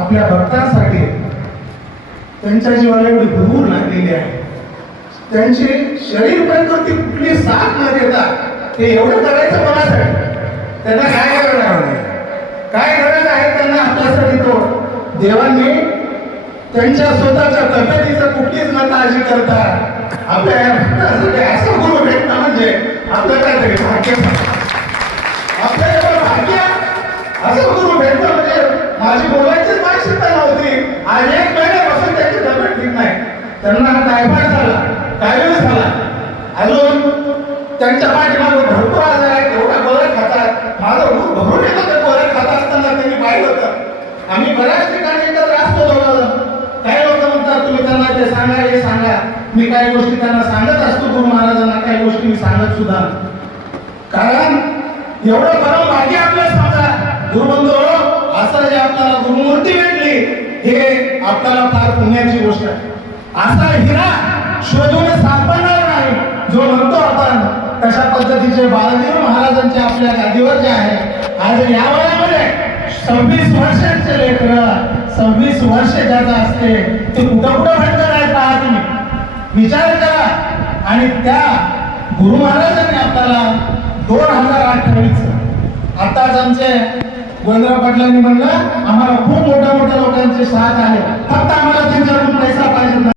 आपल्या भक्तांसाठी त्यांच्या जीवाला एवढी भूर लागलेली आहे, त्यांची शरीर प्रकृती कुठली साथ न देता ते एवढं करायचं कोणासाठी? त्यांना काय गरज आहे? काय गरज आहे त्यांना आपल्यासाठी? तो देवांनी त्यांच्या स्वतःच्या तब्येतीचं कुठलीच न काळजी करता आपल्या असं गुरु भेटणं म्हणजे आपलं काहीतरी भाग्य. आपल्याला भाग्य असं गुरु भेटणं म्हणजे माझी बोलायचीच मानसिकता नव्हती. आज 1 महिन्यापासून त्यांची तब्येत ठीक नाही. त्यांना टायफॉइड झाला, टायफॉइड झाला, अजून त्यांच्या पाठीमागे भरपूर आजार आहेत. एवढा गोळ्या खातात, माझं रूप भरून येतं ते गोळ्या खात असताना त्यांनी पाहिलं होतं. आम्ही बऱ्याच ठिकाणी एकत्र असतो दोघं. काही लोक म्हणतात तुम्ही त्यांना ते सांगा, हे सांगा. मी काही गोष्टी त्यांना सांगत असतो गुरु महाराजांना, काही गोष्टी मी सांगत सुद्धा. कारण एवढं परम भाग्य आपल्या समजा गुरुबंधू, असं जे आपल्याला गुरुमूर्ती भेटली हे आपल्याला फार पुण्याची गोष्ट आहे. असा हिरा शोधून सापडणार नाही जो म्हणतो आपण. तशा पद्धतीचे बाळादेव महाराजांचे आपल्या गादीवर जे आहे, आज या वयामध्ये 26 वर्षांचे लेकर, 26 वर्ष ज्याचं असते ते कुठं कुठं भटकत आहे पहा तुम्ही, विचार करा. आणि त्या गुरु महाराजांनी आपल्याला 2028 आताच आमचे गोविंदराव पाटलांनी म्हणलं आम्हाला खूप मोठ्या मोठ्या लोकांचे साथ आहे, फक्त आम्हाला त्यांच्याकडून पैसा पाहिजे.